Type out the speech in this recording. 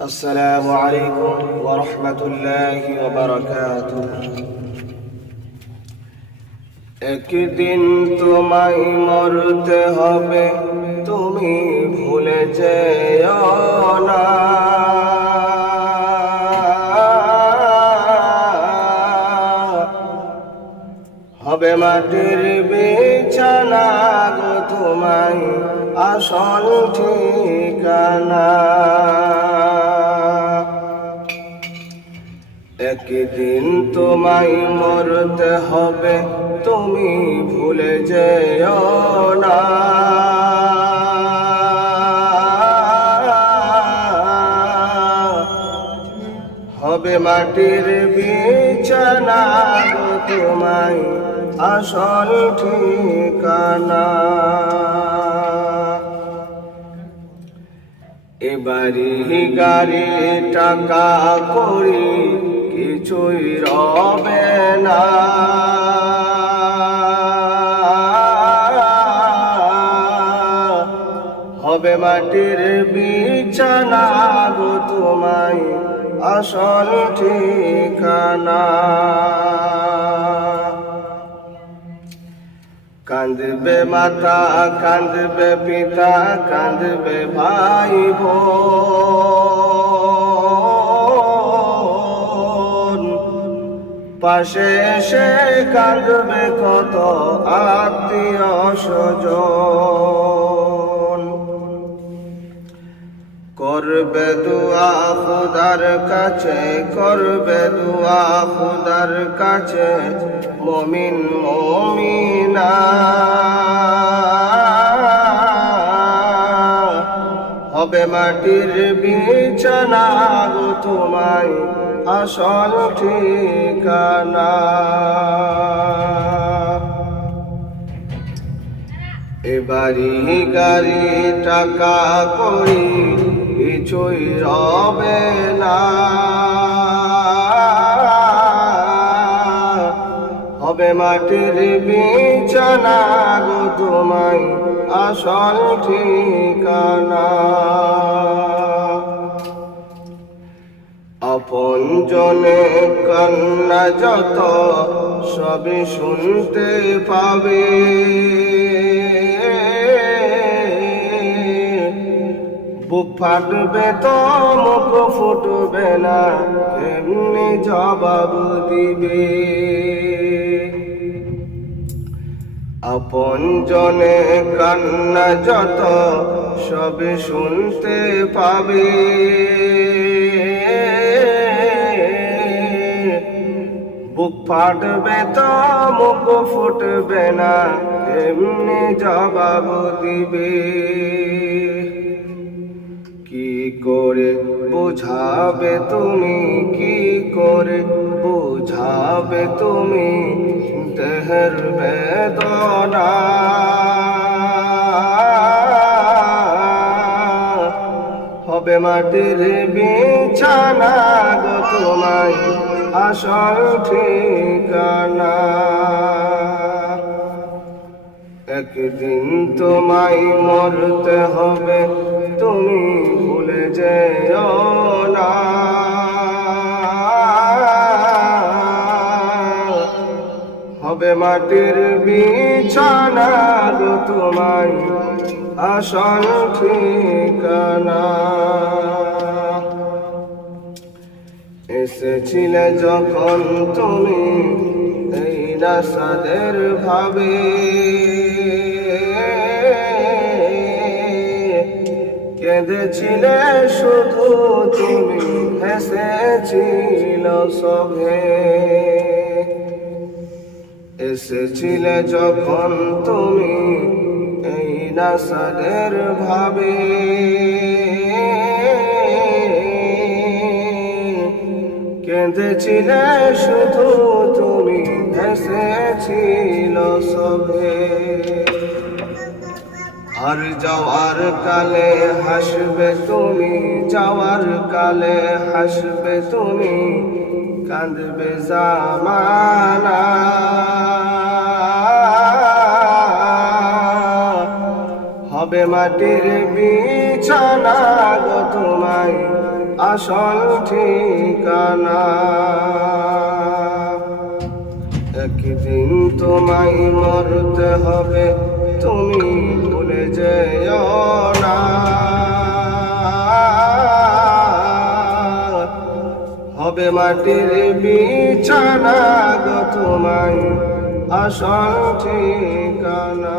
السلام عليكم ورحمة الله وبركاته। একদিন তোমায় মরতে হবে, তুমি ভুলে যেও না। হবে মাটির বিছানা গো তোমায় আসল ঠিকানা। একদিন তোমায় মরতে হবে, তুমি ভুলে যেও না। হবে মাটির বিছানা গো তোমায় আসল ঠিকানা। এবারি গাড়ি টাকা করি কিছুই রবে না। হবে মাটির বিছানা গো তোমায় আসল ঠিকানা। কাঁদবে মাতা, কাঁদবে পিতা, কাঁদবে ভাই বোন। পাশে এসে কাঁদবে কত আত্মীয় স্বজন। করবে দুয়া খোদার কাছে, করবে দুয়া খোদার কাছে মুমিন মুমিনা। হবে মাটির বিছানা গো তোমায় আসল ঠিকানা। এবারি গাড়ি টাকা করি কিছুই রবে না। হবে মাটির বিছানা গো তোমায় আসল ঠিকানা। আপন জনে কান্না যত সবই শুনতে পাবে। বুক ফাটবে তো মুখ ফুটবে না, কেমনি জবাব দিবে। আপন জনে কান্না যত সবে শুনতে পাবে। বুক ফাটবে তো মুখ ফুটবে না, কেমনি জবাব দিবে। কি করে বুঝাবে তুমি, কি করে বুঝাবে তুমি দেহের বেদনা। হবে মাটির বিছানা গো তোমায় আসল ঠিকানা। একদিন তোমায় মরতে হবে, তুমি ভুলে যেও না। হবে মাটির বিছানা গো তোমায় আসল ঠিকানা। এসেছিলে যখন তুমি এই রাসাদের ভাবে। কেঁদেছিলে শুধু তুমি, হেসেছিল সবে। এসেছিলে যখন তুমি এই রাসাদের ভাবে। কেঁদেছিলে শুধু তুমি, হেসেছিল সবে। আর যাওয়ার কালে হাসবে তুমি, যাওয়ার কালে হাসবে তুমি, কাঁদবে জামানা। হবে মাটির বিছানা গো তোমায় আসল ঠিকানা। একদিন তোমায় মরতে হবে, তুমি ভুলে যেও না। হবে মাটির বিছানা গো তোমায় আসল ঠিকানা।